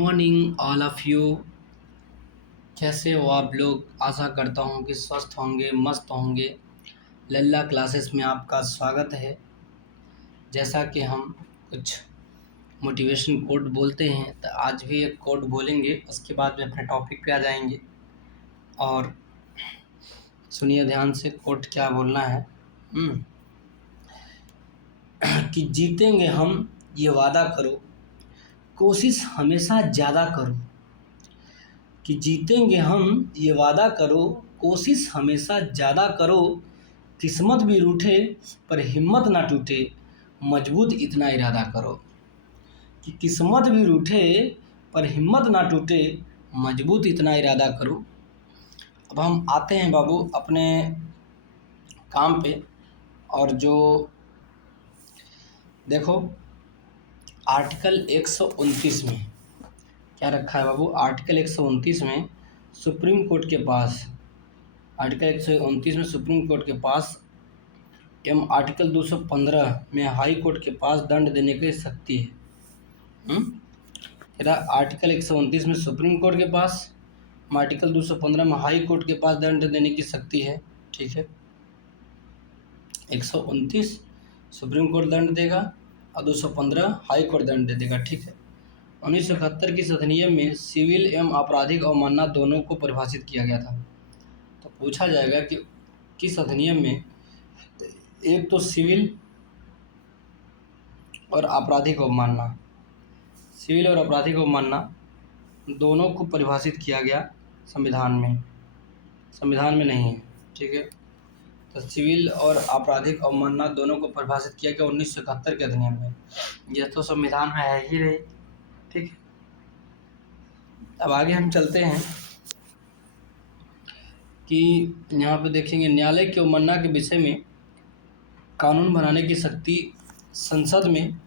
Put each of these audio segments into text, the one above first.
Morning all of you. कैसे हो आप लोग? आशा करता हूँ कि स्वस्थ होंगे, मस्त होंगे। लल्ला क्लासेस में आपका स्वागत है। जैसा कि हम कुछ मोटिवेशन कोट बोलते हैं, तो आज भी एक कोट बोलेंगे, उसके बाद में अपने टॉपिक पे आ जाएंगे। और सुनिए ध्यान से, कोट क्या बोलना है। कि जीतेंगे हम, ये वादा करो, कोशिश हमेशा ज़्यादा करो। कि जीतेंगे हम, ये वादा करो, कोशिश हमेशा ज़्यादा करो। किस्मत भी रूठे पर हिम्मत ना टूटे, मजबूत इतना इरादा करो। कि किस्मत भी रूठे पर हिम्मत ना टूटे, मजबूत इतना इरादा करो। अब हम आते हैं बाबू अपने काम पे। और जो देखो, आर्टिकल 129 में क्या रखा है बाबू? आर्टिकल 129 में सुप्रीम कोर्ट के पास, आर्टिकल 129 में सुप्रीम कोर्ट के पास एवं आर्टिकल 215 में हाई कोर्ट के पास दंड देने की शक्ति है। आर्टिकल 129 में सुप्रीम कोर्ट के पास, आर्टिकल 215 में हाई कोर्ट के पास दंड देने की शक्ति है। ठीक है, 129 सुप्रीम कोर्ट दंड देगा और 215 हाई कोर्ट दंड दे देगा। ठीक है, 1971 की इस अधिनियम में सिविल एवं आपराधिक अवमानना दोनों को परिभाषित किया गया था। तो पूछा जाएगा कि किस अधिनियम में एक तो सिविल और आपराधिक अवमानना, सिविल और आपराधिक अवमानना दोनों को परिभाषित किया गया संविधान में। संविधान में नहीं है। ठीक है, तो सिविल और आपराधिक अवमानना दोनों को परिभाषित किया गया 1971 के अधिनियम में। यह तो संविधान में है ही नहीं। ठीक है, अब आगे हम चलते हैं कि यहाँ पे देखेंगे, न्यायालय की अवमानना के विषय में कानून बनाने की शक्ति संसद में,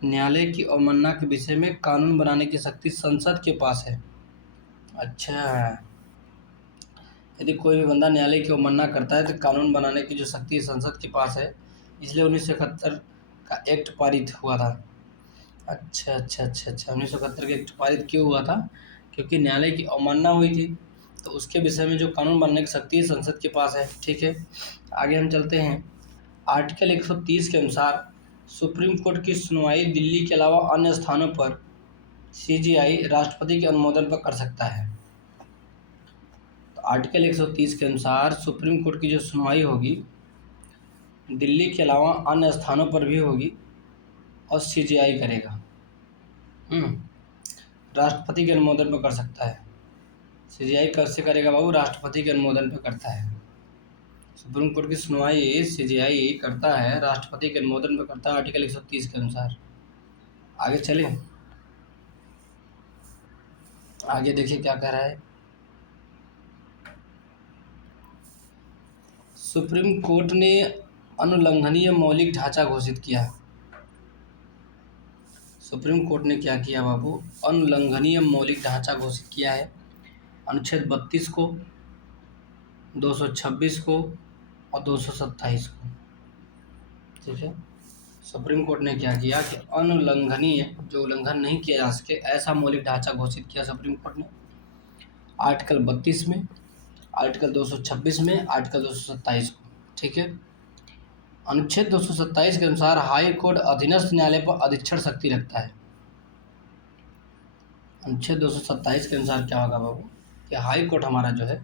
न्यायालय की अवमानना के विषय में कानून बनाने की शक्ति संसद के पास है। अच्छा, यदि कोई भी बंदा न्यायालय की अवमानना करता है तो कानून बनाने की जो शक्ति संसद के पास है, इसलिए 1971 का एक्ट पारित हुआ था। अच्छा अच्छा अच्छा अच्छा 1971 का एक्ट पारित क्यों हुआ था? क्योंकि न्यायालय की अवमानना हुई थी, तो उसके विषय में जो कानून बनाने की शक्ति संसद के पास है। ठीक है, आगे हम चलते हैं। आर्टिकल 130 के अनुसार सुप्रीम कोर्ट की सुनवाई दिल्ली के अलावा अन्य स्थानों पर सीजीआई राष्ट्रपति के अनुमोदन पर कर सकता है। तो आर्टिकल 130 के अनुसार सुप्रीम कोर्ट की जो सुनवाई होगी दिल्ली के अलावा अन्य स्थानों पर भी होगी और सीजीआई करेगा। राष्ट्रपति के अनुमोदन पर कर सकता है। सीजीआई कैसे करेगा बाबू? राष्ट्रपति के अनुमोदन पर करता है। सुप्रीम कोर्ट की सुनवाई सीजीआई करता है, राष्ट्रपति के अनुमोदन पर करता है, आर्टिकल 130 के अनुसार। आगे चलें, आगे देखिए क्या कह रहा है। सुप्रीम कोर्ट ने अनुल्लंघनीय मौलिक ढांचा घोषित किया। सुप्रीम कोर्ट ने क्या किया बाबू? अनुल्लंघनीय मौलिक ढांचा घोषित किया है। अनुच्छेद 32 को, 226 को और 227 को। ठीक है, सुप्रीम कोर्ट ने क्या किया कि अनुल्लंघनीय, जो उल्लंघन नहीं किया जा सके, ऐसा मौलिक ढांचा घोषित किया सुप्रीम कोर्ट ने आर्टिकल 32 में, आर्टिकल 226 में, आर्टिकल 227 को। ठीक है, अनुच्छेद 227 के अनुसार हाई कोर्ट अधीनस्थ न्यायालय पर अधीक्षण शक्ति रखता है। अनुच्छेद 227 के अनुसार क्या होगा बाबू कि हाई कोर्ट हमारा जो है,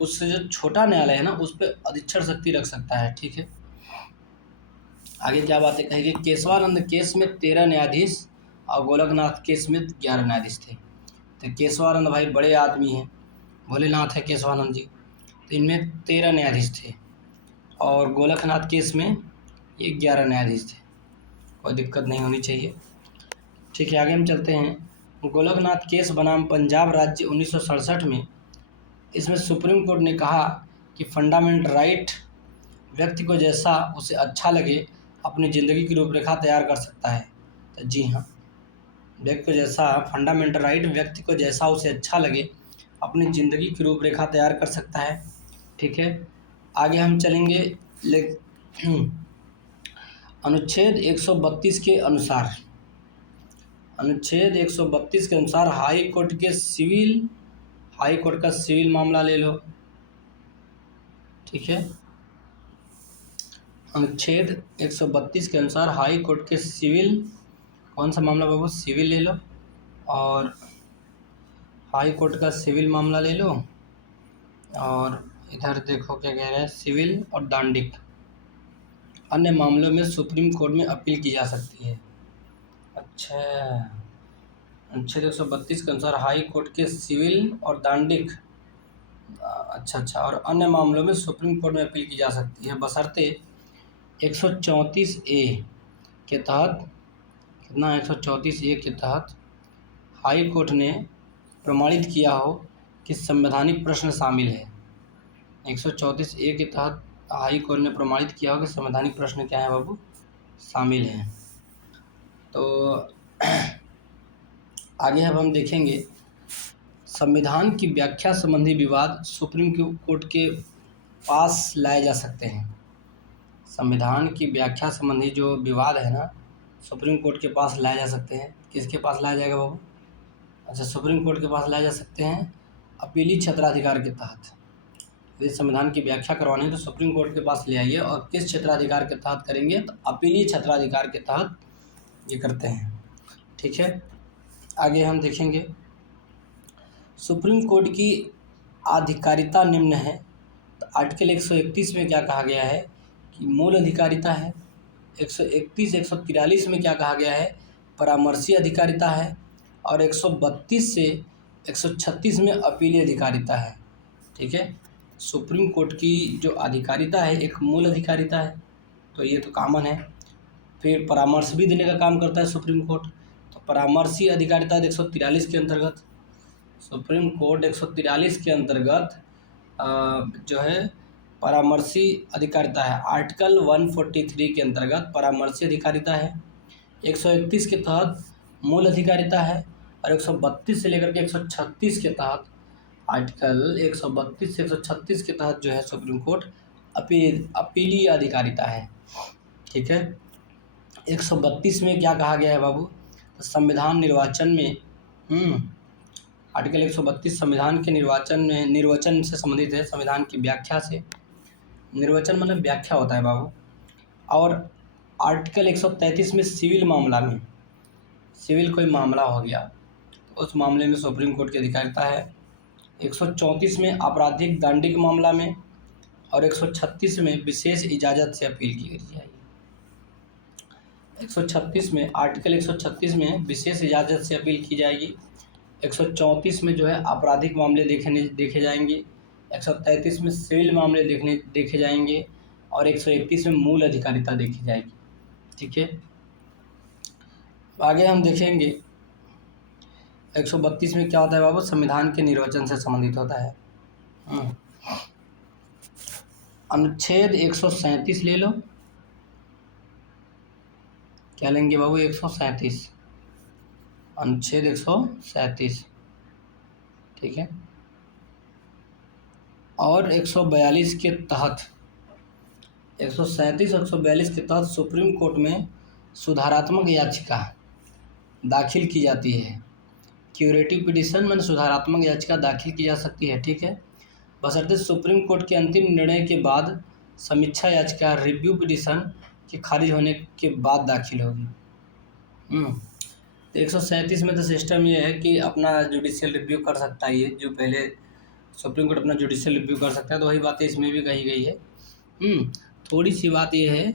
उससे जो छोटा न्यायालय है ना, उस पर अधीक्षण शक्ति रख सकता है। ठीक है, आगे क्या बातें कहेगी। केशवानंद केस में 13 न्यायाधीश और गोलकनाथ केस में 11 न्यायाधीश थे। तो केशवानंद भाई बड़े आदमी हैं, भोलेनाथ है केशवानंद जी, तो इनमें 13 न्यायाधीश थे और गोलकनाथ केस में ये 11 न्यायाधीश थे। कोई दिक्कत नहीं होनी चाहिए। ठीक है, आगे हम चलते हैं। गोलकनाथ केस बनाम पंजाब राज्य 1967 में, इसमें सुप्रीम कोर्ट ने कहा कि फंडामेंटल राइट व्यक्ति को जैसा उसे अच्छा लगे अपनी ज़िंदगी की रूपरेखा तैयार कर सकता है। तो जी हाँ, व्यक्ति को जैसा, फंडामेंटल राइट व्यक्ति को जैसा उसे अच्छा लगे अपनी ज़िंदगी की रूपरेखा तैयार कर सकता है। ठीक है, आगे हम चलेंगे। अनुच्छेद 132 के अनुसार अनुच्छेद 132 के अनुसार हाई कोर्ट का सिविल मामला ले लो। ठीक है, अनुच्छेद 132 के अनुसार हाई कोर्ट के सिविल, कौन सा मामला बाबू, सिविल ले लो। और हाई कोर्ट का सिविल मामला ले लो। और इधर देखो क्या कह रहे हैं, सिविल और दांडिक अन्य मामलों में सुप्रीम कोर्ट में अपील की जा सकती है। अच्छा, अनुच्छेद 132 के अनुसार हाई कोर्ट के सिविल और दांडिक, अच्छा, और अन्य मामलों में सुप्रीम कोर्ट में अपील की जा सकती है बशर्ते 134A के तहत, कितना, 134A के तहत हाई कोर्ट ने प्रमाणित किया हो कि संवैधानिक प्रश्न शामिल है। 134A के तहत हाई कोर्ट ने प्रमाणित किया हो कि संवैधानिक प्रश्न क्या है बाबू, शामिल है। तो आगे अब हम देखेंगे संविधान की व्याख्या संबंधी विवाद सुप्रीम कोर्ट के पास लाए जा सकते हैं। संविधान की व्याख्या संबंधी जो विवाद है ना, सुप्रीम कोर्ट के पास लाए जा सकते हैं। किसके पास लाया जाएगा बाबू, अच्छा, सुप्रीम कोर्ट के पास लाए जा सकते हैं अपीली क्षेत्राधिकार के तहत। यदि संविधान की व्याख्या करवानी है तो सुप्रीम कोर्ट के पास ले आइए, और किस क्षेत्राधिकार के तहत करेंगे, तो अपीली क्षेत्राधिकार के तहत ये करते हैं। ठीक है, आगे हम देखेंगे सुप्रीम कोर्ट की आधिकारिता निम्न है। तो आर्टिकल 131 में क्या कहा गया है कि मूल अधिकारिता है। 131 143 में क्या कहा गया है, परामर्शी अधिकारिता है। और 132 से 136 में अपीली अधिकारिता है। ठीक है, सुप्रीम कोर्ट की जो अधिकारिता है एक मूल अधिकारिता है, तो ये तो कॉमन है। फिर परामर्श भी देने का काम करता है सुप्रीम कोर्ट, तो परामर्शी अधिकारिता 143 के अंतर्गत, सुप्रीम कोर्ट 143 के अंतर्गत जो है परामर्शी अधिकारिता है। आर्टिकल 143 के अंतर्गत परामर्शी अधिकारिता है। 131 के तहत मूल अधिकारिता है। और 132 से लेकर के 136 के तहत, आर्टिकल 132 से 136 के तहत जो है सुप्रीम कोर्ट अपीली अधिकारिता है। ठीक है, 132 में क्या कहा गया है बाबू, तो संविधान निर्वाचन में आर्टिकल 132 संविधान के निर्वचन से संबंधित है, संविधान की व्याख्या से। निर्वचन मतलब व्याख्या होता है बाबू। और आर्टिकल 133 में सिविल मामला में, सिविल कोई मामला हो गया तो उस मामले में सुप्रीम कोर्ट की अधिकारिता है। 134 में आपराधिक दांडिक मामला में, और 136 में विशेष इजाज़त से अपील की जाएगी। 136 में, आर्टिकल 136 में विशेष इजाज़त से अपील की जाएगी। 134 में जो है आपराधिक मामले देखे जाएंगे। 133 में सिविल मामले देखे जाएंगे। और 131 में मूल अधिकारिता देखी जाएगी। ठीक है, आगे हम देखेंगे 132 में क्या होता है बाबू, संविधान के निर्वचन से संबंधित होता है। अनुच्छेद 137 ले लो, क्या लेंगे बाबू, 137, अनुच्छेद 137। ठीक है, और 142 के तहत, 137 और 142 के तहत सुप्रीम कोर्ट में सुधारात्मक याचिका दाखिल की जाती है। क्यूरेटिव पिटीशन में सुधारात्मक याचिका दाखिल की जा सकती है। ठीक है, बशर्ते सुप्रीम कोर्ट के अंतिम निर्णय के बाद समीक्षा याचिका रिव्यू पिटीशन के खारिज होने के बाद दाखिल होगी। 137 में तो सिस्टम ये है कि अपना जुडिशियल रिव्यू कर सकता है, ये जो पहले सुप्रीम कोर्ट अपना जुडिशियल रिव्यू कर सकता है, तो वही बातें इसमें भी कही गई है। थोड़ी सी बात ये है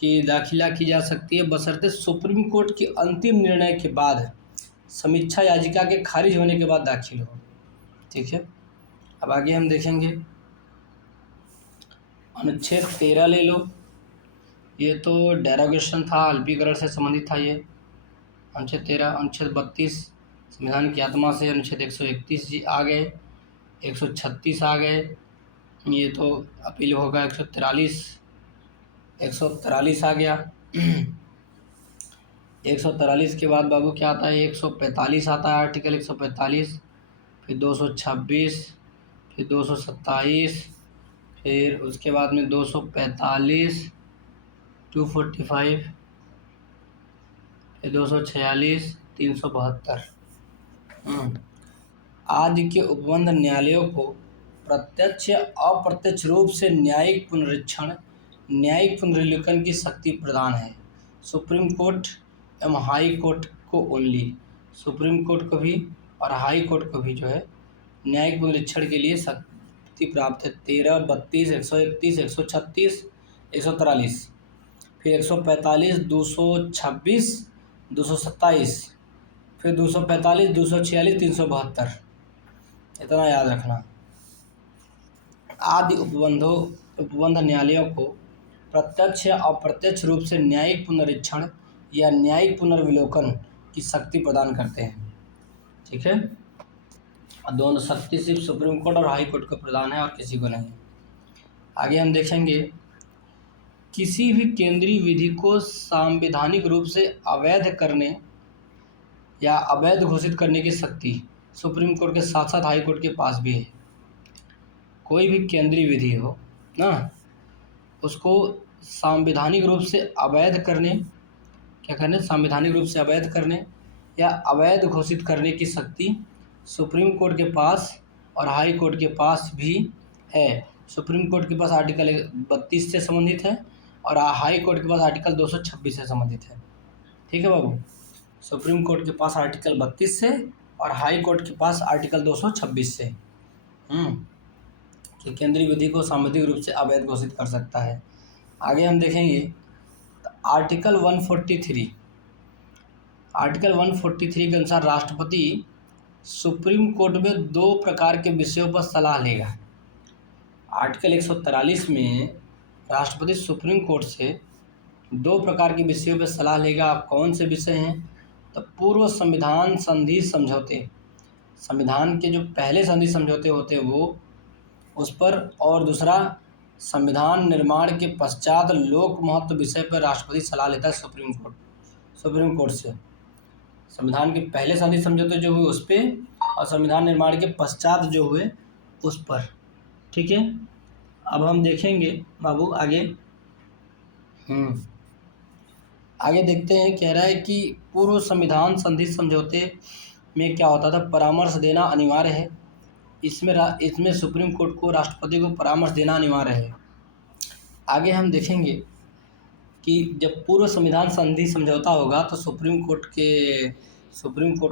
कि दाखिला की जा सकती है बशर्ते सुप्रीम कोर्ट के अंतिम निर्णय के बाद समीक्षा याचिका के खारिज होने के बाद दाखिल हो। ठीक है, अब आगे हम देखेंगे अनुच्छेद 13 ले लो, ये तो डेरोगेशन था, अल्पीकरण से संबंधित था ये। अनुच्छेद 13, अनुच्छेद 32 संविधान की आत्मा से, अनुच्छेद 131 जी आ गए, 136 आ गए, ये तो अपील होगा। 143 आ गया। 143 के बाद बाबू क्या आता है, 145 आता है, आर्टिकल 145, फिर 226, फिर 227, फिर उसके बाद में 245, 245, फिर 246, 372। आदि के उपबंध न्यायालयों को प्रत्यक्ष या अप्रत्यक्ष रूप से न्यायिक पुनरीक्षण, न्यायिक पुनर्विलोकन की शक्ति प्रदान है। सुप्रीम कोर्ट एवं हाई कोर्ट को ओनली, सुप्रीम कोर्ट को भी और हाई कोर्ट को भी जो है न्यायिक पुनरीक्षण के लिए शक्ति प्राप्त है। 13, 32, 131, 136, 143, फिर 145, 226, 227, फिर 245, 246, 372, इतना याद रखना। आदि उपबंध न्यायालयों को प्रत्यक्ष या अप्रत्यक्ष रूप से न्यायिक पुनरीक्षण या न्यायिक पुनर्विलोकन की शक्ति प्रदान करते हैं। ठीक है, दोनों शक्ति सिर्फ सुप्रीम कोर्ट और हाई कोर्ट को प्रदान है और किसी को नहीं। आगे हम देखेंगे, किसी भी केंद्रीय विधि को संवैधानिक रूप से अवैध करने या अवैध घोषित करने की शक्ति सुप्रीम कोर्ट के साथ साथ हाई कोर्ट के पास भी है। कोई भी केंद्रीय विधि हो ना, उसको संवैधानिक रूप से अवैध करने, क्या करने, संवैधानिक रूप से अवैध करने या अवैध घोषित करने की शक्ति सुप्रीम कोर्ट के पास और हाई कोर्ट के पास भी है। सुप्रीम कोर्ट के पास आर्टिकल 32 से संबंधित है और हाई कोर्ट के पास आर्टिकल 226 से संबंधित है। ठीक है बाबू, सुप्रीम कोर्ट के पास आर्टिकल 32 से और हाई कोर्ट के पास आर्टिकल 226 से कि केंद्रीय विधि को संवैधानिक रूप से अवैध घोषित कर सकता है। आगे हम देखेंगे आर्टिकल 143, आर्टिकल 143 के अनुसार राष्ट्रपति सुप्रीम कोर्ट में 2 प्रकार के विषयों पर सलाह लेगा। आर्टिकल 143 में राष्ट्रपति सुप्रीम कोर्ट से 2 प्रकार के विषयों पर सलाह लेगा। आप कौन से विषय हैं? तो पूर्व संविधान संधि समझौते, संविधान के जो पहले संधि समझौते होते हैं वो उस पर, और दूसरा संविधान निर्माण के पश्चात लोक महत्व विषय पर राष्ट्रपति सलाह लेता है सुप्रीम कोर्ट से। संविधान के पहले संधि समझौते जो हुए उस पर और संविधान निर्माण के पश्चात जो हुए उस पर। ठीक है, अब हम देखेंगे बाबू आगे। आगे देखते हैं, कह रहा है कि पूर्व संविधान संधि समझौते में क्या होता था, परामर्श देना अनिवार्य है। इसमें सुप्रीम कोर्ट को, राष्ट्रपति को परामर्श देना अनिवार्य है। आगे हम देखेंगे कि जब पूर्व संविधान संधि समझौता होगा तो सुप्रीम कोर्ट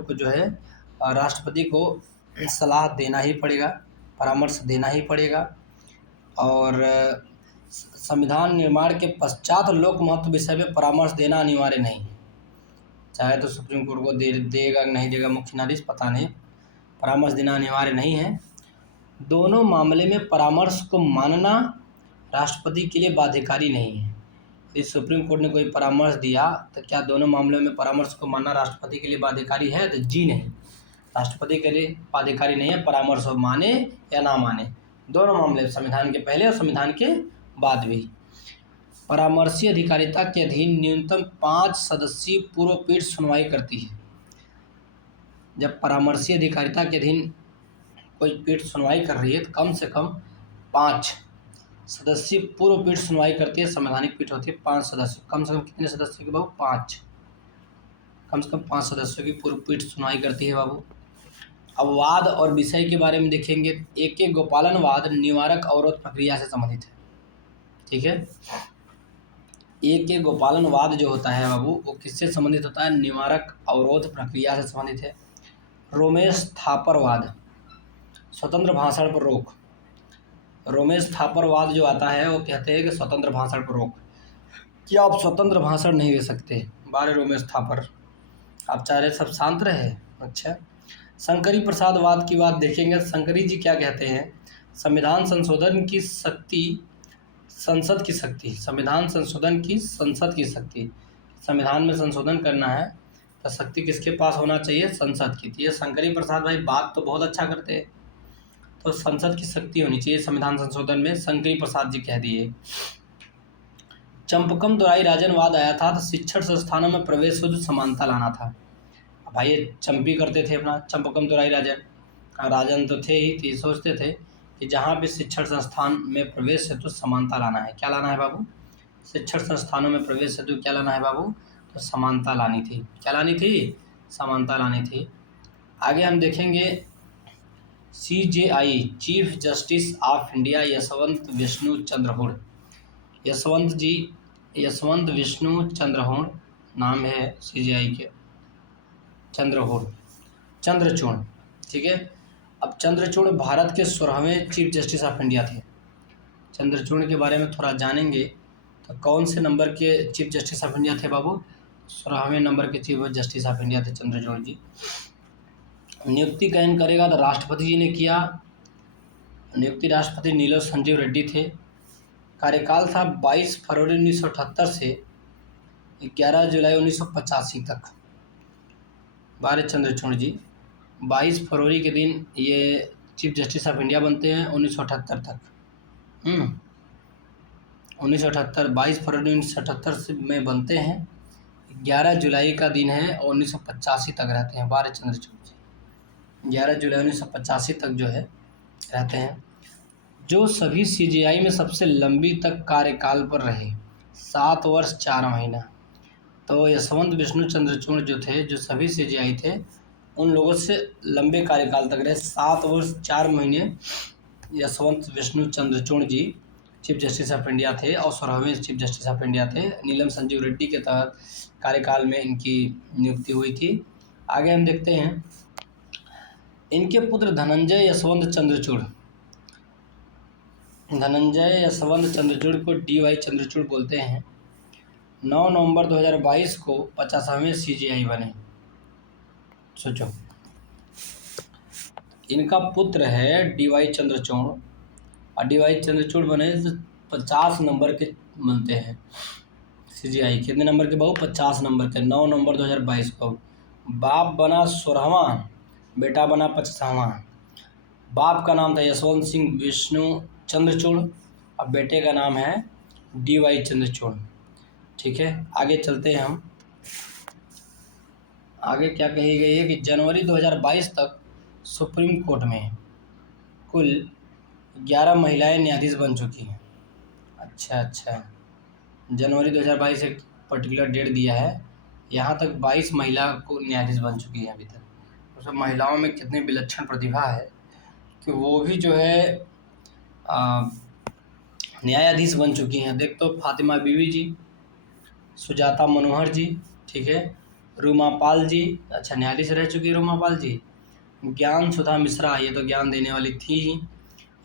को जो है राष्ट्रपति को सलाह देना ही पड़ेगा, परामर्श देना ही पड़ेगा। और संविधान निर्माण के पश्चात लोक महत्व विषय में परामर्श देना अनिवार्य नहीं है। चाहे तो सुप्रीम कोर्ट को देगा नहीं देगा मुख्य न्यायाधीश, पता नहीं, परामर्श देना अनिवार्य नहीं है। दोनों मामले में परामर्श को मानना राष्ट्रपति के लिए बाध्यकारी नहीं है। यदि सुप्रीम कोर्ट ने कोई परामर्श दिया तो क्या दोनों मामलों में परामर्श को मानना राष्ट्रपति के लिए बाध्यकारी है? तो जी नहीं, राष्ट्रपति के लिए बाध्यकारी नहीं है, परामर्श हो माने या ना माने, दोनों मामले, संविधान के पहले और संविधान के बाद भी। परामर्शी अधिकारिता के अधीन न्यूनतम 5 सदस्यीय पूर्व पीठ सुनवाई करती है। जब परामर्शी अधिकारिता के अधीन कोई पीठ सुनवाई कर रही है तो कम से कम 5 सदस्यीय पूर्व पीठ सुनवाई करती है। संवैधानिक पीठ होती है 5 सदस्य, कम से कम कितने सदस्यों की बाबू? 5, कम से कम 5 सदस्यों की पूर्व पीठ सुनवाई करती है बाबू। अब वाद और विषय के बारे में देखेंगे। एक गोपालन वाद निवारक अवरोध प्रक्रिया से संबंधित है। ठीक है, एक गोपालन वाद जो होता है बाबू वो किससे संबंधित होता है? निवारक अवरोध प्रक्रिया से संबंधित है। रोमेश थापर वाद, स्वतंत्र भाषण पर रोक। रोमेश थापर वाद जो आता है वो कहते हैं कि स्वतंत्र भाषण पर रोक, कि आप स्वतंत्र भाषण नहीं दे सकते। बारे रोमेश थापर, आप चाह रहे सब शांत रहे। अच्छा, शंकरी प्रसाद वाद की बात देखेंगे। शंकरी जी क्या कहते हैं? संविधान संशोधन की शक्ति संसद की शक्ति, संविधान संशोधन की संसद की शक्ति, संविधान में संशोधन करना है तो शक्ति किसके पास होना चाहिए? संसद की। तो ये शंकरी प्रसाद भाई बात तो बहुत अच्छा करते हैं, तो संसद की शक्ति होनी चाहिए संविधान संशोधन में, शंकरी प्रसाद जी कह दिए। चंपकम दोराई राजन वाद आया था तो शिक्षण संस्थानों में प्रवेश हेतु समानता लाना था। भाई ये चंपी करते थे अपना, चंपकम दोराई राजन तो थे ही, तो ये सोचते थे कि जहाँ भी शिक्षण संस्थान में प्रवेश हेतु समानता लाना है। क्या लाना है बाबू? शिक्षण संस्थानों में प्रवेश हेतु क्या लाना है बाबू? तो समानता लानी थी। क्या लानी थी? समानता लानी थी। आगे हम देखेंगे CJI chief justice of India Yashwant Vishnu Chandrachud. Yashwant Vishnu Chandrachud नाम है CJI के। चंद्रचूड़, ठीक है। अब चंद्रचूड़ भारत के 16वें चीफ जस्टिस ऑफ इंडिया थे। चंद्रचूड़ के बारे में थोड़ा जानेंगे तो कौन से नंबर के चीफ जस्टिस ऑफ इंडिया थे बाबू? 16वें नंबर के चीफ जस्टिस ऑफ इंडिया थे चंद्रचूड़ जी। नियुक्ति कौन करेगा? तो राष्ट्रपति जी ने किया। नियुक्ति राष्ट्रपति नीलम संजीव रेड्डी थे। कार्यकाल था 22 फरवरी 1978 से 11 जुलाई 1985 तक। बारे चंद्रचूड़ जी 22 फरवरी के दिन ये चीफ जस्टिस ऑफ इंडिया बनते हैं 1978 तक। 1978 22 फरवरी 1978 में बनते हैं। 11 जुलाई का दिन है और 1985 तक रहते हैं। बारे चंद्रचूड़ जी 11 जुलाई 1985 तक जो है रहते हैं। जो सभी CJI में सबसे लंबी तक कार्यकाल पर रहे, 7 वर्ष 4 महीना। तो यशवंत विष्णु चंद्रचूड़ जो थे, जो सभी CJI थे, उन लोगों से लंबे कार्यकाल तक रहे, 7 वर्ष 4 महीने यशवंत विष्णु चंद्रचूड़ जी चीफ जस्टिस ऑफ इंडिया थे और 16वें चीफ जस्टिस ऑफ इंडिया थे। नीलम संजीव रेड्डी के तहत कार्यकाल में इनकी नियुक्ति हुई थी। आगे हम देखते हैं इनके पुत्र धनंजय यशवंत चंद्रचूड़ को DY चंद्रचूड़ बोलते हैं। 9 नवंबर 2022 को 50वें CJI बने। सोचो, इनका पुत्र है DY चंद्रचूड़ और DY चंद्रचूड़ बने तो 50 नंबर के बनते हैं CJI। कितने नंबर के बाबू? 50 नंबर के। 9 नवंबर 2022 को। बाप बना 16वां, बेटा बना 50वां। बाप का नाम था यशवंत सिंह विष्णु चंद्रचूड़ और बेटे का नाम है DY चंद्रचूड़। ठीक है, आगे चलते हैं हम। आगे क्या कही गई है कि जनवरी 2022 तक सुप्रीम कोर्ट में कुल 11 महिलाएं न्यायाधीश बन चुकी हैं। अच्छा, जनवरी 2022 एक पर्टिकुलर डेट दिया है, यहाँ तक 22 महिला को न्यायाधीश बन चुकी है अभी तक। तो सब महिलाओं में कितनी विलक्षण प्रतिभा है कि वो भी जो है न्यायाधीश बन चुकी हैं। देख तो फातिमा बीवी जी, सुजाता मनोहर जी, ठीक है, रूमा पाल जी, अच्छा न्यायाधीश रह चुकी है रूमा पाल जी। ज्ञान सुधा मिश्रा, ये तो ज्ञान देने वाली थी ही।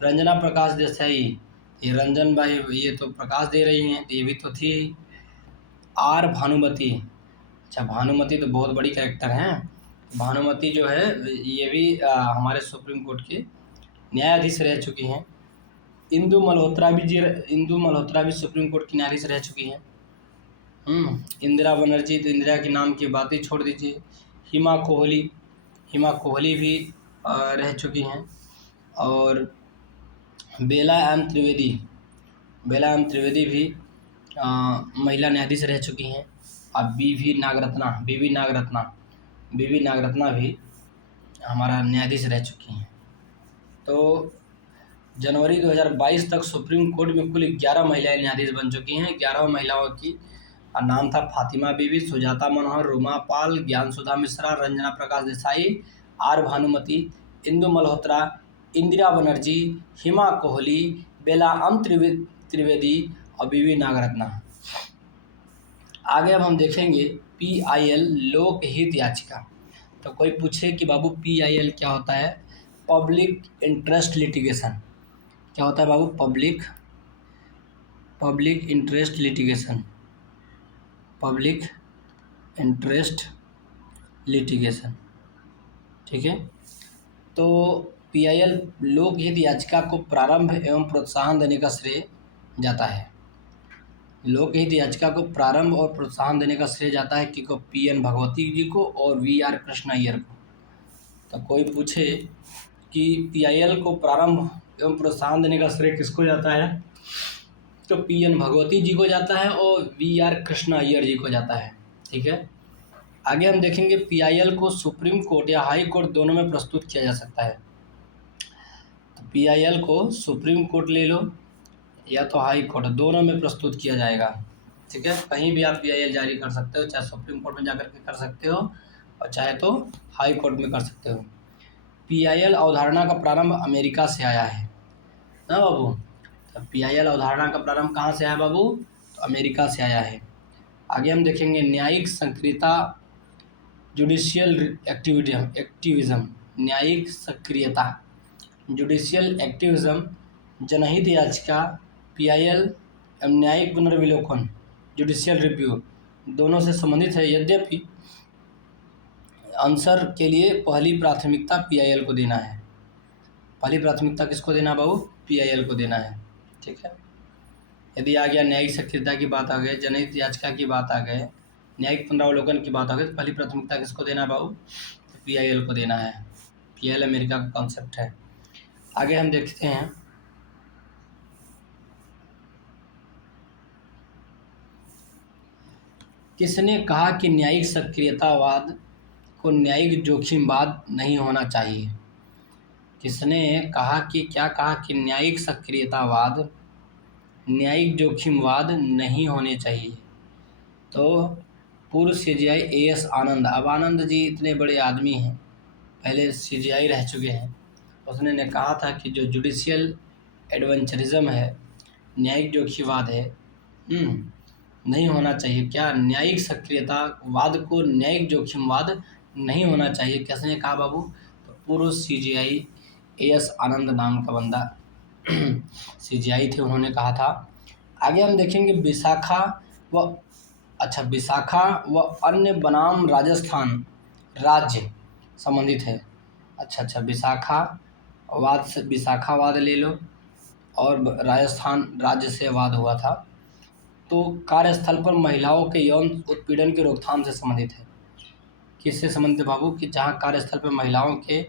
रंजना प्रकाश देसाई, ये रंजन भाई ये तो प्रकाश दे रही हैं, तो ये भी तो थी। R भानुमति, अच्छा भानुमति तो बहुत बड़ी कैरेक्टर हैं। भानुमति जो है ये भी हमारे सुप्रीम कोर्ट के न्यायाधीश रह चुकी हैं। इंदु मल्होत्रा भी सुप्रीम कोर्ट की न्यायाधीश रह चुकी हैं। इंदिरा बनर्जी, तो इंदिरा के नाम की बात ही छोड़ दीजिए। हिमा कोहली भी रह चुकी हैं। और बेला एम त्रिवेदी भी महिला न्यायाधीश रह चुकी हैं। और बीवी नागरत्ना भी हमारा न्यायाधीश रह चुकी हैं। तो जनवरी 2022 तक सुप्रीम कोर्ट में कुल 11 महिलाएं न्यायाधीश बन चुकी हैं। 11 महिलाओं की नाम था फातिमा बीवी, सुजाता मनोहर, रूमा पाल, ज्ञान सुधा मिश्रा, रंजना प्रकाश देसाई, R भानुमति, इंदु मल्होत्रा, इंदिरा बनर्जी, हिमा कोहली, बेला एम त्रिवेदी और बीवी नागरत्ना। आगे अब हम देखेंगे PIL लोकहित याचिका। तो कोई पूछे कि बाबू PIL क्या होता है? Public interest litigation. क्या होता है बाबू? पब्लिक इंटरेस्ट लिटिगेशन, ठीक है। तो PIL लोकहित याचिका को प्रारंभ एवं प्रोत्साहन देने का श्रेय जाता है। लोकहित याचिका को प्रारंभ और प्रोत्साहन देने का श्रेय जाता है कि को PN भगवती जी को और VR कृष्ण अय्यर को। तो कोई पूछे कि PIL को प्रारंभ एवं प्रोत्साहन देने का श्रेय किसको जाता है? तो PN भगवती जी को जाता है और VR कृष्ण अय्यर जी को जाता है, ठीक है। आगे हम देखेंगे PIL को सुप्रीम कोर्ट या हाई कोर्ट दोनों में प्रस्तुत किया जा सकता है। तो PIL को सुप्रीम कोर्ट ले लो या तो हाई कोर्ट, दोनों में प्रस्तुत किया जाएगा, ठीक है। कहीं भी आप PIL जारी कर सकते हो, चाहे सुप्रीम कोर्ट में जाकर के कर सकते हो और चाहे तो हाई कोर्ट में कर सकते हो। PIL अवधारणा का प्रारंभ अमेरिका से आया है ना बाबू। तो PIL अवधारणा का प्रारंभ कहाँ से आया बाबू, तो अमेरिका से आया है। आगे हम देखेंगे न्यायिक सक्रियता, जुडिशियल एक्टिविज्म, न्यायिक सक्रियता, जुडिशियल एक्टिविज्म, जनहित याचिका, PIL एवं न्यायिक पुनर्विलोकन, जुडिशियल रिव्यू दोनों से संबंधित है। यद्यपि आंसर के लिए पहली प्राथमिकता PIL को देना है। पहली प्राथमिकता किसको देना है बाबू, PIL को देना है। ठीक है, यदि आ गया न्यायिक सक्रियता की बात आ गई, जनहित याचिका की बात आ गए, न्यायिक पुनरावलोकन की बात आ गई, तो पहली प्राथमिकता किसको देना है बाबू, तो PIL को देना है। PIL अमेरिका का कॉन्सेप्ट है। आगे हम देखते हैं किसने कहा कि न्यायिक सक्रियतावाद को न्यायिक जोखिमवाद नहीं होना चाहिए। किसने कहा कि, क्या कहा कि न्यायिक सक्रियतावाद न्यायिक जोखिमवाद नहीं होने चाहिए। तो पूर्व CGI AS आनंद, अब आनंद जी इतने बड़े आदमी हैं, पहले CGI रह चुके हैं, उसने ने कहा था कि जो जुडिशियल एडवेंचरिज्म है, न्यायिक जोखिमवाद है, नहीं होना चाहिए। क्या, न्यायिक सक्रियतावाद को न्यायिक जोखिमवाद नहीं होना चाहिए। किसने कहा बाबू, तो पूर्व CGI AS आनंद नाम का बंदा CGI थे, उन्होंने कहा था। आगे हम देखेंगे विशाखा व अन्य बनाम राजस्थान राज्य संबंधित है। अच्छा, विशाखावाद ले लो, और राजस्थान राज्य से वाद हुआ था। तो कार्यस्थल पर महिलाओं के यौन उत्पीड़न की रोकथाम से संबंधित है। किससे संबंधित है बाबू, कि जहाँ कार्यस्थल पर महिलाओं के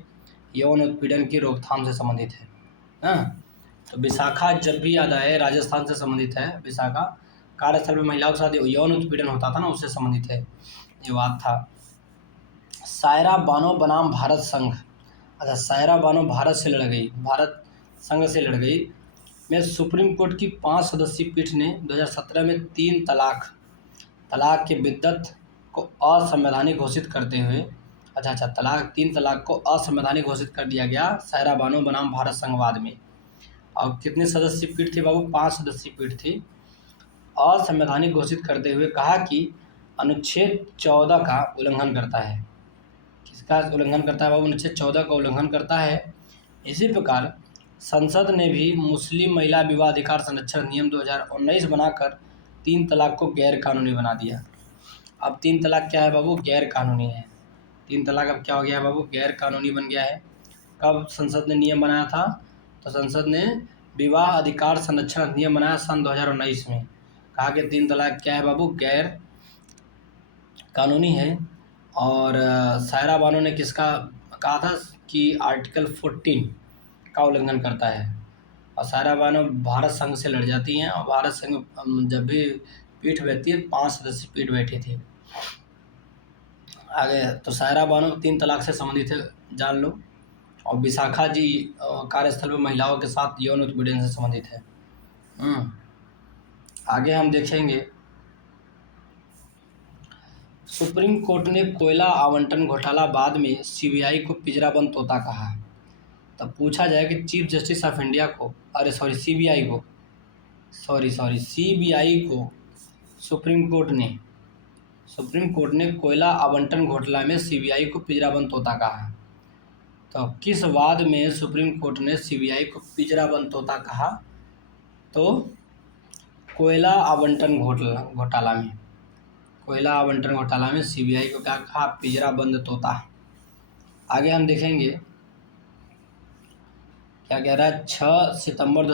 यौन उत्पीड़न की रोकथाम से संबंधित है ना। तो विशाखा जब भी याद आए, राजस्थान से संबंधित है। विशाखा कार्यस्थल पर महिलाओं के साथ यौन उत्पीड़न होता था ना, उससे संबंधित है, ये बात था। सायरा बानो बनाम भारत संघ, अच्छा सायरा बानो भारत से लड़ गई, भारत संघ से लड़ गई में सुप्रीम कोर्ट की 5 सदस्यीय पीठ ने 2017 में 3 तलाक के बिद्दत को असंवैधानिक घोषित करते हुए, तीन तलाक को असंवैधानिक घोषित कर दिया गया सायरा बानो बनाम भारत संघवाद में। और कितने सदस्यीय पीठ थी बाबू, 5 सदस्यीय पीठ थी। असंवैधानिक घोषित करते हुए कहा कि अनुच्छेद 14 का उल्लंघन करता है। किसका उल्लंघन करता है बाबू, अनुच्छेद 14 का उल्लंघन करता है। इसी प्रकार संसद ने भी मुस्लिम महिला विवाह अधिकार संरक्षण नियम 2019 बनाकर 3 तलाक को गैर कानूनी बना दिया। अब 3 तलाक क्या है बाबू, गैर कानूनी है। 3 तलाक अब क्या हो गया है बाबू, गैर कानूनी बन गया है। कब संसद ने नियम बनाया था, तो संसद ने विवाह अधिकार संरक्षण अधिनियम बनाया सन 2019 में। कहा कि 3 तलाक क्या है बाबू, गैर कानूनी है। और सायरा बानो ने किसका कहा था कि आर्टिकल 14 का उल्लंघन करता है। और सायरा बानो भारत संघ से लड़ जाती हैं, और भारत संघ जब भी पीठ बैठती है, 5 सदस्यीय पीठ बैठी थी। आगे तो सायरा बानो 3 तलाक से संबंधित है, जान लो। और विशाखा जी कार्यस्थल पर महिलाओं के साथ यौन उत्पीड़न से संबंधित है। आगे हम देखेंगे सुप्रीम कोर्ट ने कोयला आवंटन घोटाला बाद में CBI को पिंजराबंद तोता कहा। तब पूछा जाए कि चीफ जस्टिस ऑफ इंडिया को, CBI को सुप्रीम कोर्ट ने कोयला आवंटन घोटाला में CBI को पिंजराबंद तोता कहा। तो किस वाद में सुप्रीम कोर्ट ने CBI को पिंजराबंद तोता कहा, तो कोयला आवंटन घोटाला में CBI को क्या कहा, पिंजराबंद तोता। आगे हम देखेंगे क्या कह रहा है। 6 सितंबर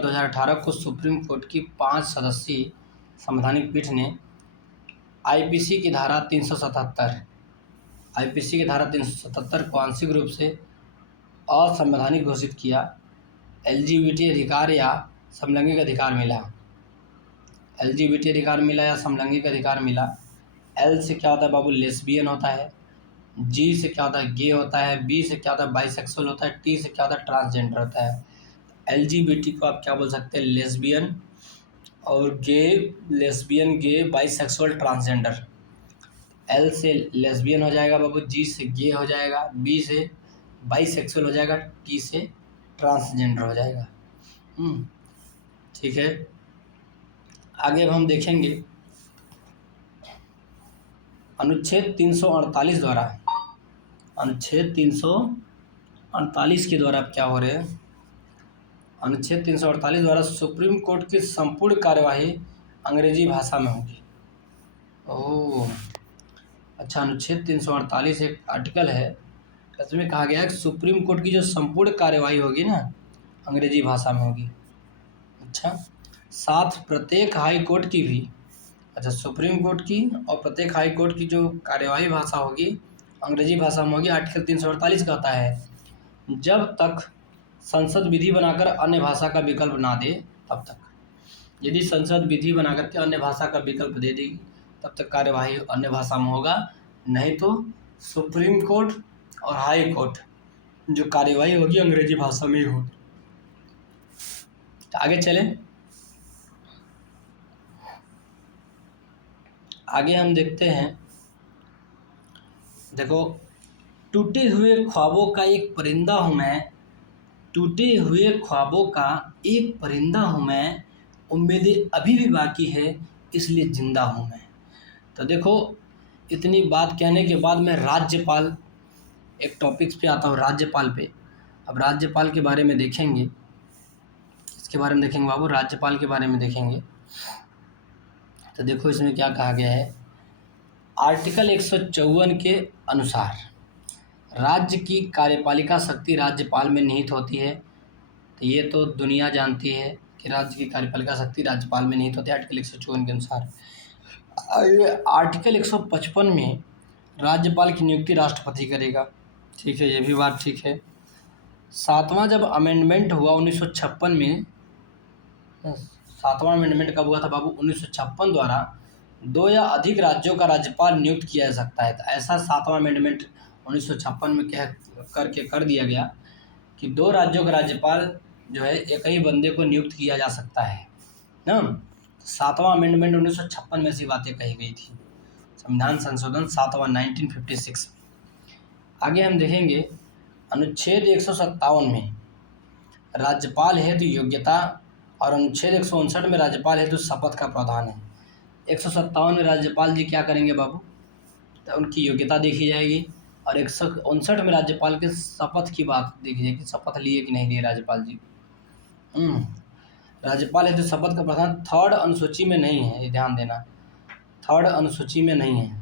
2018 को सुप्रीम कोर्ट की 5 सदस्यीय संवैधानिक पीठ ने IPC की धारा 377 को आंशिक रूप से असंवैधानिक घोषित किया। LGBT अधिकार या समलैंगिक अधिकार मिला। L से क्या होता है बाबू, लेस्बियन होता है। G से क्या होता है, गे होता है। B से क्या होता है, बाइसेक्सुअल होता है। T से क्या होता है, ट्रांसजेंडर होता है। LGBT को आप क्या बोल सकते हैं, लेस्बियन और गे, बाइसेक्सुअल, ट्रांसजेंडर। एल से लेस्बियन हो जाएगा बाबू, जी से गे हो जाएगा, बी से बाईसेक्सुअल हो जाएगा, टी से ट्रांसजेंडर हो जाएगा। ठीक है। आगे अब हम देखेंगे अनुच्छेद 348 द्वारा, अनुच्छेद 348 के द्वारा क्या हो रहे हैं, अनुच्छेद 348 द्वारा सुप्रीम कोर्ट की संपूर्ण कार्यवाही अंग्रेजी भाषा में होगी। ओह अच्छा, अनुच्छेद 348 एक आर्टिकल है, इसमें कहा गया है कि सुप्रीम कोर्ट की जो संपूर्ण कार्यवाही होगी ना अंग्रेजी भाषा में होगी। अच्छा, साथ प्रत्येक हाई कोर्ट की भी, अच्छा सुप्रीम कोर्ट की और प्रत्येक हाई कोर्ट की जो कार्यवाही भाषा होगी अंग्रेजी भाषा में होगी। आर्टिकल 348 कहता है जब तक संसद विधि बनाकर अन्य भाषा का विकल्प ना दे तब तक, यदि संसद विधि बनाकर के अन्य भाषा का विकल्प दे देगी तब तक कार्यवाही अन्य भाषा में होगा, नहीं तो सुप्रीम कोर्ट और हाई कोर्ट जो कार्यवाही होगी अंग्रेजी भाषा में ही होगी। तो आगे चलें, आगे हम देखते हैं, देखो टूटे हुए ख्वाबों का एक परिंदा हूँ मैं, टूटे हुए ख्वाबों का एक परिंदा हूँ मैं, उम्मीदें अभी भी बाकी है इसलिए जिंदा हूँ मैं। तो देखो इतनी बात कहने के बाद मैं राज्यपाल एक टॉपिक्स पे आता हूँ, राज्यपाल पे। अब राज्यपाल के बारे में देखेंगे, इसके बारे में देखेंगे बाबू, राज्यपाल के बारे में देखेंगे। तो देखो इसमें क्या कहा गया है, आर्टिकल 154 के अनुसार राज्य की कार्यपालिका शक्ति राज्यपाल में निहित होती है। तो ये तो दुनिया जानती है कि राज्य की कार्यपालिका शक्ति राज्यपाल में निहित होती है आर्टिकल 154 के अनुसार। आर्टिकल 155 में राज्यपाल की नियुक्ति राष्ट्रपति करेगा। ठीक है, ये भी बात ठीक है। 7वां जब अमेंडमेंट हुआ 1956 में, 7वां अमेंडमेंट कब हुआ था बाबू, 1956 द्वारा 2 या अधिक राज्यों का राज्यपाल नियुक्त किया जा सकता है। तो ऐसा 7वां अमेंडमेंट 1956 में कर दिया गया कि 2 राज्यों का राज्यपाल जो है एक ही बंदे को नियुक्त किया जा सकता है ना। 7वां अमेंडमेंट 1956 में ऐसी बातें कही गई थी, संविधान संशोधन 7वां 1956। आगे हम देखेंगे अनुच्छेद 157 में राज्यपाल हेतु योग्यता और अनुच्छेद 159 में राज्यपाल हेतु शपथ का प्रावधान है। 157 में राज्यपाल जी क्या करेंगे बाबू, तो उनकी योग्यता देखी जाएगी, और 159 में राज्यपाल के शपथ की बात देखी जाएगी, शपथ लिए कि नहीं लिए राज्यपाल जी। राज्यपाल हेतु शपथ का प्रावधान 3rd अनुसूची में नहीं है, ये ध्यान देना, 3rd अनुसूची में नहीं है।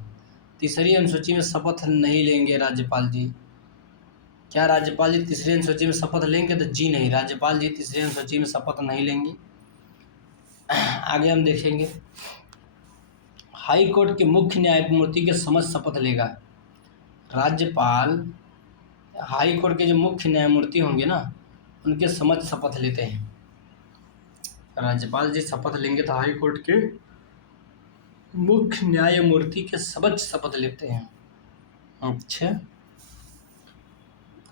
3री अनुसूची में शपथ नहीं लेंगे राज्यपाल जी। क्या राज्यपाल जी 3री अनुसूची में शपथ लेंगे, तो जी नहीं, राज्यपाल जी 3री अनुसूची में शपथ नहीं लेंगे। आगे हम देखेंगे हाई कोर्ट के मुख्य न्यायमूर्ति के समक्ष शपथ लेगा राज्यपाल। हाई कोर्ट के जो मुख्य न्यायमूर्ति होंगे ना उनके समक्ष शपथ लेते हैं राज्यपाल जी, शपथ लेंगे तो हाई कोर्ट के मुख्य न्यायमूर्ति के समक्ष शपथ लेते हैं। अच्छा,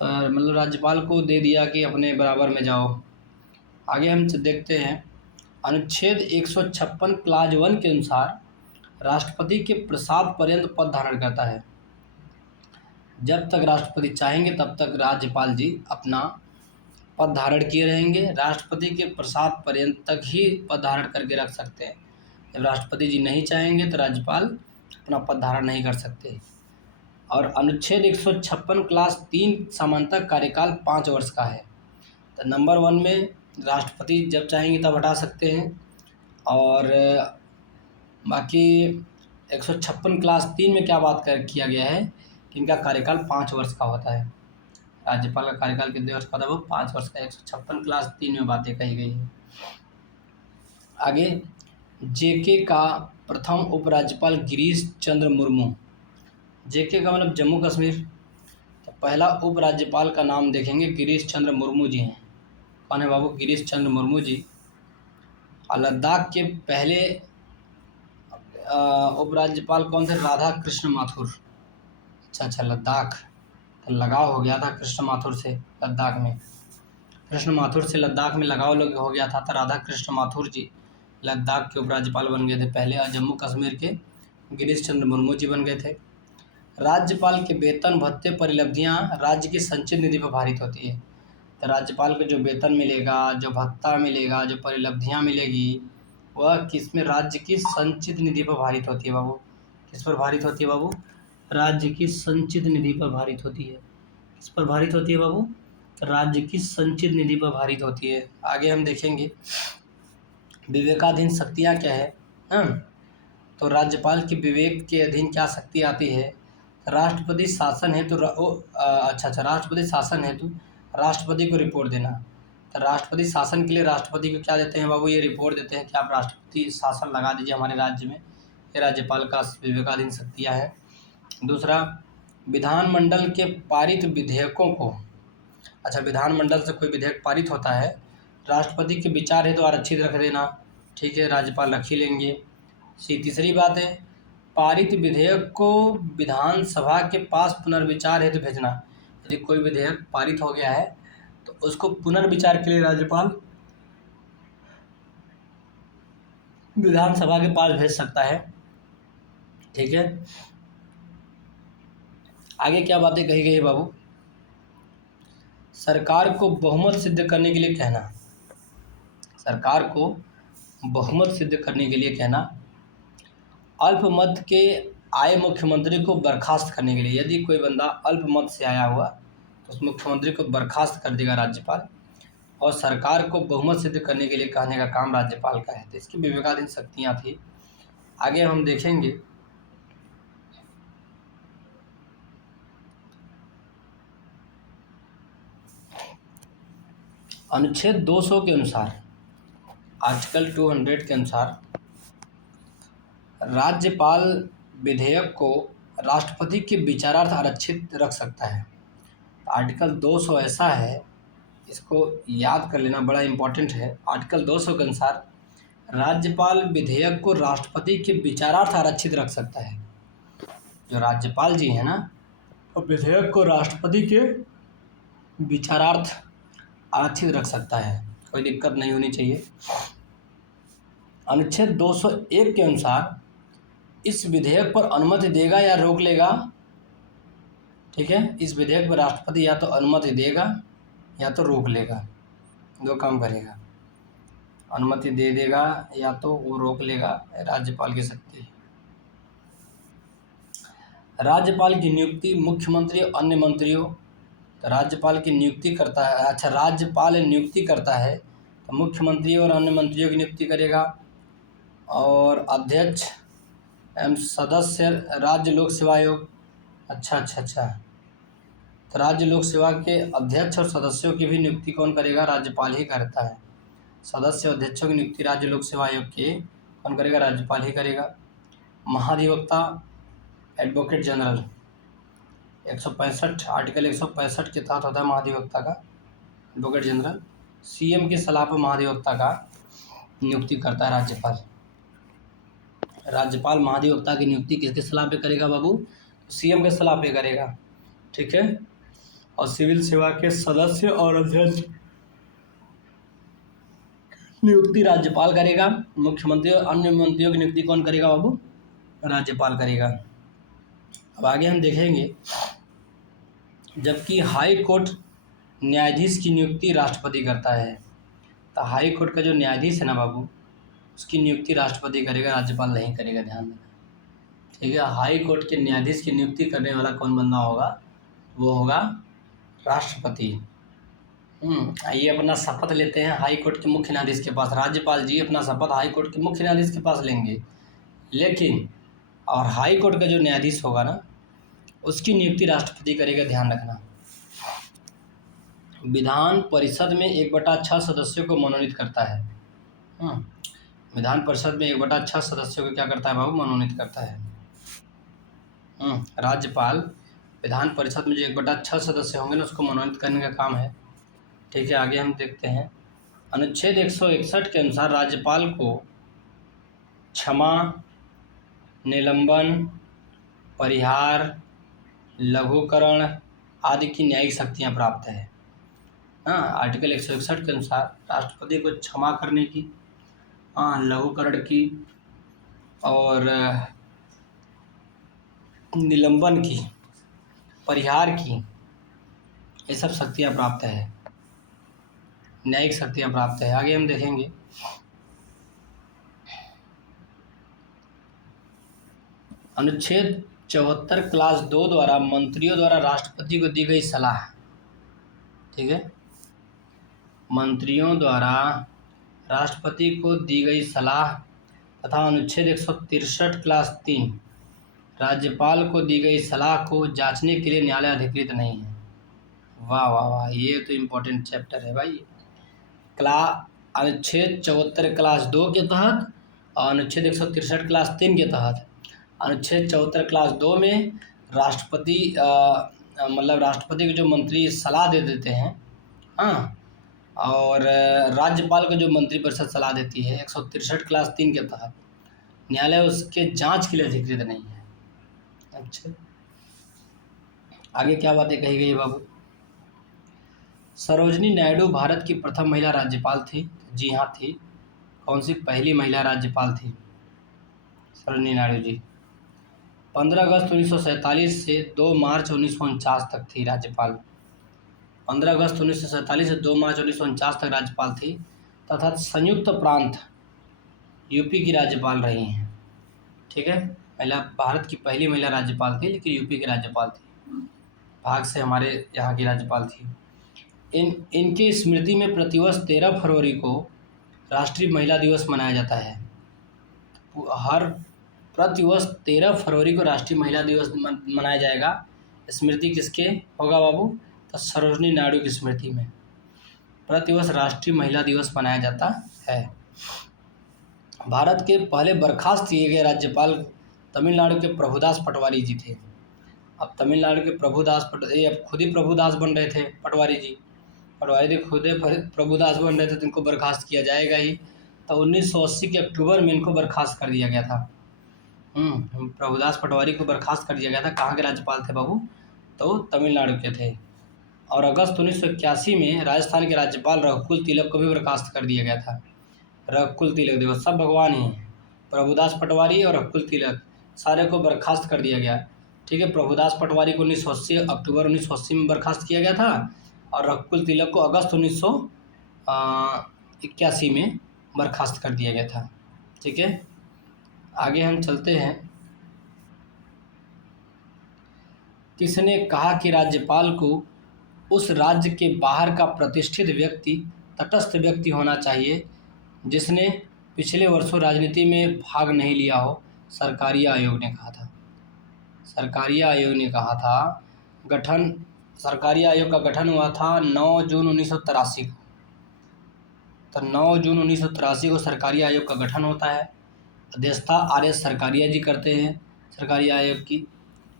मतलब राज्यपाल को दे दिया कि अपने बराबर में जाओ। आगे हम देखते हैं अनुच्छेद 156 क्लाज 1 के अनुसार राष्ट्रपति के प्रसाद पर्यंत पद धारण करता है। जब तक राष्ट्रपति चाहेंगे तब तक राज्यपाल जी अपना पद धारण किए रहेंगे, राष्ट्रपति के प्रसाद पर्यंत तक ही पद धारण करके रख सकते हैं। जब राष्ट्रपति जी नहीं चाहेंगे तो राज्यपाल अपना पद धारण नहीं कर सकते। और अनुच्छेद 156 क्लास 3 समानता कार्यकाल 5 वर्ष का है। तो नंबर 1 में राष्ट्रपति जब चाहेंगे तब हटा सकते हैं, और बाकी 156 क्लास 3 में क्या बात किया गया है कि इनका कार्यकाल 5 वर्ष का होता है। राज्यपाल का कार्यकाल कितने वर्ष का होता है, वो 5 वर्ष का। 156 क्लास 3 में बातें कही गई हैं। आगे जेके का प्रथम उपराज्यपाल गिरीश चंद्र मुर्मू। जेके का मतलब जम्मू कश्मीर। तो पहला उपराज्यपाल का नाम देखेंगे, गिरीश चंद्र मुर्मू जी हैं। कौन है बाबू, गिरीश चंद्र मुर्मू जी। और लद्दाख के पहले उपराज्यपाल कौन थे, राधा कृष्ण माथुर। अच्छा, लद्दाख तो लगाव हो गया था कृष्ण माथुर से लद्दाख में, कृष्ण माथुर से लद्दाख में लगाव हो गया था। तो राधा कृष्ण माथुर जी लद्दाख के उपराज्यपाल बन गए थे पहले, और जम्मू कश्मीर के गिरीश चंद्र मुर्मू जी बन गए थे। राज्यपाल के वेतन भत्ते परिलब्धियां राज्य की संचित निधि पर भारित होती है। तो राज्यपाल को जो वेतन मिलेगा, जो भत्ता मिलेगा, जो परिलब्धियां मिलेगी, वह किसमें, राज्य की संचित निधि पर भारित होती है बाबू। किस पर भारित होती है बाबू? राज्य की संचित निधि पर भारित होती है। किस पर भारित होती है बाबू? राज्य की संचित निधि पर भारित होती है। आगे हम देखेंगे विवेकाधीन शक्तियाँ क्या है। तो राज्यपाल के विवेक के अधीन क्या शक्ति आती है? राष्ट्रपति शासन हेतु राष्ट्रपति शासन हेतु राष्ट्रपति को रिपोर्ट देना। तो राष्ट्रपति शासन के लिए राष्ट्रपति को क्या देते हैं बाबू? ये रिपोर्ट देते हैं कि आप राष्ट्रपति शासन लगा दीजिए हमारे राज्य में। ये राज्यपाल का विवेकाधीन शक्तियाँ हैं। दूसरा, विधानमंडल के पारित विधेयकों को, विधानमंडल से कोई विधेयक पारित होता है, राष्ट्रपति के विचार हेतु आरक्षित रख देना। ठीक है, राज्यपाल रख ही लेंगे। तीसरी बात है, पारित विधेयक को विधानसभा के पास पुनर्विचार हेतु भेजना। यदि कोई विधेयक पारित हो गया है तो उसको पुनर्विचार के लिए राज्यपाल विधानसभा के पास भेज सकता है। ठीक है, आगे क्या बातें कही गई है बाबू? सरकार को बहुमत सिद्ध करने के लिए कहना। सरकार को बहुमत सिद्ध करने के लिए कहना। अल्पमत के आए मुख्यमंत्री को बर्खास्त करने के लिए, यदि कोई बंदा अल्पमत से आया हुआ तो उस मुख्यमंत्री को बर्खास्त कर देगा राज्यपाल। और सरकार को बहुमत सिद्ध करने के लिए कहने का काम राज्यपाल का है। तो इसकी विवेकाधीन शक्तियाँ थी। आगे हम देखेंगे अनुच्छेद 200 के अनुसार, आर्टिकल 200 के अनुसार राज्यपाल विधेयक को राष्ट्रपति के विचारार्थ आरक्षित रख सकता है। आर्टिकल 200 ऐसा है, इसको याद कर लेना, बड़ा इम्पोर्टेंट है। आर्टिकल 200 के अनुसार राज्यपाल विधेयक को राष्ट्रपति के विचारार्थ आरक्षित रख सकता है। जो राज्यपाल जी हैं ना, वो विधेयक को राष्ट्रपति के विचारार्थ आरक्षित रख सकता है, कोई दिक्कत नहीं होनी चाहिए। अनुच्छेद 201 के अनुसार इस विधेयक पर अनुमति देगा या रोक लेगा। ठीक है, इस विधेयक पर राष्ट्रपति या तो अनुमति देगा या तो रोक लेगा, दो काम करेगा। अनुमति दे देगा या तो वो रोक लेगा, राज्यपाल की शक्ति। राज्यपाल की नियुक्ति मुख्यमंत्री और अन्य मंत्रियों, तो राज्यपाल की नियुक्ति करता है। राज्यपाल नियुक्ति करता है तो मुख्यमंत्री और अन्य मंत्रियों की नियुक्ति करेगा। और अध्यक्ष एवं सदस्य राज्य लोक सेवा आयोग, तो राज्य लोक सेवा के अध्यक्ष और सदस्यों की भी नियुक्ति कौन करेगा? राज्यपाल ही करता है। सदस्य और अध्यक्षों की नियुक्ति राज्य लोक सेवा आयोग के कौन करेगा? राज्यपाल ही करेगा। महाधिवक्ता एडवोकेट जनरल 165 आर्टिकल 165 के तहत होता है महाधिवक्ता का एडवोकेट जनरल। सीएम की सलाह पर महाधिवक्ता का नियुक्ति करता है राज्यपाल। राज्यपाल महाधिवक्ता की नियुक्ति किसके सलाह पे करेगा बाबू? सीएम के सलाह पे करेगा। ठीक है, और सिविल सेवा के सदस्य और अध्यक्ष नियुक्ति राज्यपाल करेगा। मुख्यमंत्री और अन्य मंत्रियों की नियुक्ति कौन करेगा बाबू? राज्यपाल करेगा। अब आगे हम देखेंगे, जबकि हाई कोर्ट न्यायाधीश की नियुक्ति राष्ट्रपति करता है। तो हाई कोर्ट का जो न्यायाधीश है ना बाबू, उसकी नियुक्ति राष्ट्रपति करेगा, राज्यपाल नहीं करेगा, ध्यान देना। ठीक है, हाई कोर्ट के न्यायाधीश की नियुक्ति करने वाला कौन बंदा होगा? वो होगा राष्ट्रपति। आइए अपना शपथ लेते हैं हाई कोर्ट के मुख्य न्यायाधीश के पास। राज्यपाल जी अपना शपथ हाई कोर्ट के मुख्य न्यायाधीश के पास लेंगे, लेकिन और हाई कोर्ट का जो न्यायाधीश होगा ना, उसकी नियुक्ति राष्ट्रपति करेगा, ध्यान रखना। विधान परिषद में 1/6 सदस्यों को मनोनीत करता है। विधान परिषद में 1/6 सदस्यों को क्या करता है बाबू? मनोनीत करता है। राज्यपाल विधान परिषद में जो 1/6 सदस्य होंगे ना, उसको मनोनीत करने का काम है। ठीक है, आगे हम देखते हैं। अनुच्छेद 161 के अनुसार राज्यपाल को क्षमा, निलंबन, परिहार, लघुकरण आदि की न्यायिक शक्तियाँ प्राप्त है। आर्टिकल 161 के अनुसार राष्ट्रपति को क्षमा करने की, लघुकरण की और निलंबन की, परिहार की, ये सब शक्तियाँ प्राप्त है, न्यायिक शक्तियाँ प्राप्त है। आगे हम देखेंगे अनुच्छेद 74 क्लास 2 द्वारा मंत्रियों द्वारा राष्ट्रपति को दी गई सलाह, ठीक है, मंत्रियों द्वारा राष्ट्रपति को दी गई सलाह तथा अनुच्छेद 163 क्लास 3 राज्यपाल को दी गई सलाह को जांचने के लिए न्यायालय अधिकृत नहीं है। वाह वाह वाह, ये तो इम्पोर्टेंट चैप्टर है भाई। अनुच्छेद 74 क्लास 2 के तहत और अनुच्छेद 163 क्लास 3 के तहत, अनुच्छेद 74 क्लास 2 में राष्ट्रपति मतलब राष्ट्रपति के जो मंत्री सलाह दे देते हैं, हाँ, और राज्यपाल को जो मंत्रिपरिषद सलाह देती है 163 क्लास 3 के तहत, न्यायालय उसके जांच के लिए अधिकृत नहीं है। अच्छा, आगे क्या बातें कही गई बाबू? सरोजिनी नायडू भारत की प्रथम महिला राज्यपाल थी। जी हाँ, थी। कौन सी पहली महिला राज्यपाल थी? सरोजिनी नायडू जी 15 अगस्त 1947 से 2 मार्च 1949 तक थी राज्यपाल। 15 अगस्त 1947 से 2 मार्च 1949 तक राज्यपाल थी तथा संयुक्त प्रांत यूपी की राज्यपाल रही हैं। ठीक है, महिला भारत की पहली महिला राज्यपाल थी, लेकिन यूपी की राज्यपाल थी, भाग से हमारे यहाँ की राज्यपाल थी। इनकी स्मृति में प्रतिवर्ष 13 फरवरी को राष्ट्रीय महिला दिवस मनाया जाता है। हर प्रतिवर्ष 13 फरवरी को राष्ट्रीय महिला दिवस मनाया जाएगा। स्मृति किसके होगा बाबू? तो सरोजिनी नायडू की स्मृति में प्रतिवर्ष राष्ट्रीय महिला दिवस मनाया जाता है। भारत के पहले बर्खास्त किए गए राज्यपाल तमिलनाडु के प्रभुदास पटवारी जी थे। अब तमिलनाडु के अब खुद ही प्रभुदास बन रहे थे पटवारी जी। पटवारी जी खुद ही प्रभुदास बन रहे थे, तो इनको बर्खास्त किया जाएगा ही। तो 1980 के अक्टूबर में इनको बर्खास्त कर दिया गया था। प्रभुदास पटवारी को बर्खास्त कर दिया गया था। कहाँ के राज्यपाल थे बाबू? तो तमिलनाडु के थे। और अगस्त 1981 में राजस्थान के राज्यपाल रघुकुल तिलक को भी बर्खास्त कर दिया गया था। रघुकुल तिलक, देखो सब भगवान ही हैं, प्रभुदास पटवारी और रघुकुल तिलक, सारे को बर्खास्त कर दिया गया। ठीक है, प्रभुदास पटवारी को 1980 अक्टूबर 1980 में बर्खास्त किया गया था और रघुकुल तिलक को अगस्त 1981 में बर्खास्त कर दिया गया था। ठीक है, आगे हम चलते हैं। किसने कहा कि राज्यपाल को उस राज्य के बाहर का प्रतिष्ठित व्यक्ति, तटस्थ व्यक्ति होना चाहिए जिसने पिछले वर्षों राजनीति में भाग नहीं लिया हो? सरकारी आयोग ने कहा था। सरकारी आयोग ने कहा था, सरकारी आयोग का गठन हुआ था 9 जून 1983 को। तो 9 जून 1983 को सरकारी आयोग का गठन होता है। अध्यक्षता आर.एस. सरकारिया जी करते हैं सरकारी आयोग की।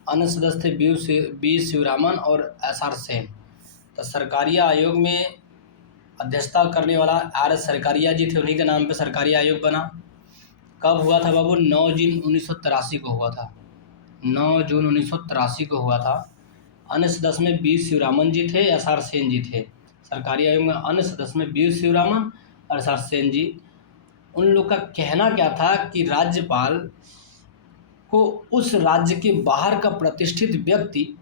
अन्य सदस्य थे बी शिवरामन और एस.आर. सेन। तो सरकारी आयोग में अध्यक्षता करने वाला आर.एस. सरकारिया जी थे, उन्हीं के नाम पे सरकारी आयोग बना। कब हुआ था बाबू? 9 जून 1983 को हुआ था। 9 जून 1983 को हुआ था। अन्य सदस्य में बी शिवरामन जी थे, एस.आर. सेन जी थे। सरकारी आयोग में अन्य सदस्य में बी शिवरामन और एस.आर. सेन जी। उन लोग का कहना क्या था कि राज्यपाल को उस राज्य के बाहर का प्रतिष्ठित व्यक्ति,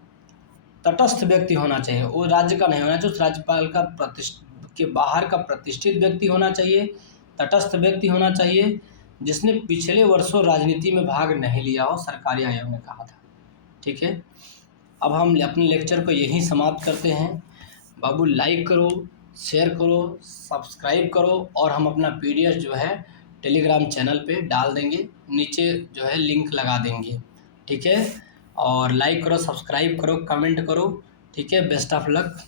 तटस्थ व्यक्ति होना चाहिए। वो राज्य का नहीं होना चाहिए, उस राज्यपाल का के बाहर का प्रतिष्ठित व्यक्ति होना चाहिए, तटस्थ व्यक्ति होना चाहिए जिसने पिछले वर्षों राजनीति में भाग नहीं लिया हो, सरकारी आयोग ने कहा था। ठीक है, अब हम अपने लेक्चर को यहीं समाप्त करते हैं। बाबू लाइक करो, शेयर करो, सब्सक्राइब करो और हम अपना PDF जो है टेलीग्राम चैनल पे डाल देंगे, नीचे जो है लिंक लगा देंगे। ठीक है, और लाइक करो, सब्सक्राइब करो, कमेंट करो। ठीक है, बेस्ट ऑफ लक।